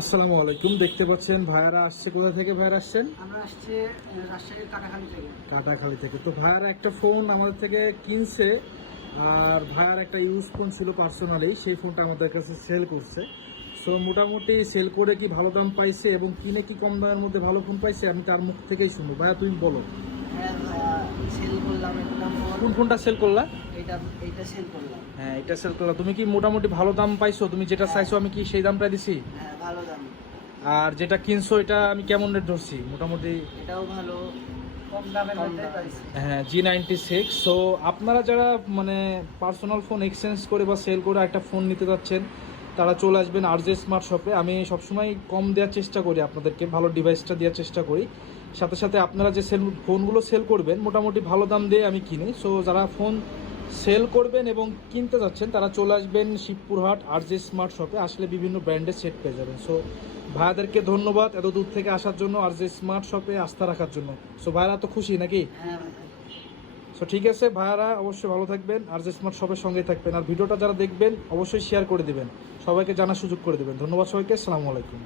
আসসালামু আলাইকুম। দেখতে পাচ্ছেন ভাইয়ারা আসছে, কোথা থেকে ভাইয়ারা আসছেন? আমরা আসছি রাজশাহীর কাটাখালী থেকে। কাটাখালী থেকে। তো ভাইয়ারা একটা ফোন আমাদের থেকে কিনছে, আর ভাইয়ার একটা ইউজ ফোন ছিল পার্সোনালি, সেই ফোনটা আমাদের কাছে সেল করছে। সো মোটামুটি সেল করে কি ভালো দাম পাইছে এবং কিনে কি কম দামের মধ্যে ভালো ফোন পাইছে, আমি তার মুখ থেকেই শুনবো। ভাইয়া তুমি বলো। হ্যাঁ ভাইয়া, সেল করলাম একটা ফোন। কোন ফোনটা সেল করলা? এইটা সেল করলাম। হ্যাঁ, এটা সেল করলা। তুমি কি মোটামুটি ভালো দাম পাইছো? তুমি যেটা চাইছো আমি কি সেই দামটা দিছি? হ্যাঁ, ভালো দাম। আর যেটা কিনছো এটা আমি কেমন রেট ধরছি? মোটামুটি এটাও ভালো, কম দামের মধ্যে পাইছি। হ্যাঁ, G96। সো আপনারা যারা মানে পার্সোনাল ফোন এক্সচেঞ্জ করে বা সেল করে একটা ফোন নিতে যাচ্ছেন, তারা চলে আসবেন RJ স্মার্ট শপে। আমি সবসময় কম দেওয়ার চেষ্টা করি আপনাদেরকে, ভালো ডিভাইসটা দেওয়ার চেষ্টা করি। সাথে সাথে আপনারা যে ফোনগুলো সেল করবেন মোটামুটি ভালো দাম দিয়ে আমি কিনি। সো যারা ফোন সেল করবেন এবং কিনতে যাচ্ছেন তারা চলে আসবেন শিবপুরহাট RJ স্মার্ট শপে। আসলে বিভিন্ন ব্র্যান্ডের সেট পেয়ে যাবেন। সো ভাইয়াদেরকে ধন্যবাদ এত দূর থেকে আসার জন্য, RJ স্মার্ট শপে আস্থা রাখার জন্য। সো ভাইয়ারা তো খুশি নাকি? হ্যাঁ ভাইয়া। সো ঠিক আছে ভাইয়ারা, অবশ্যই ভালো থাকবেন, RJ স্মার্ট শপের সঙ্গে থাকবেন। আর ভিডিওটা যারা দেখবেন অবশ্যই শেয়ার করে দিবেন, সবাইকে জানার সুযোগ করে দিবেন। ধন্যবাদ সবাইকে, আসসালামু আলাইকুম।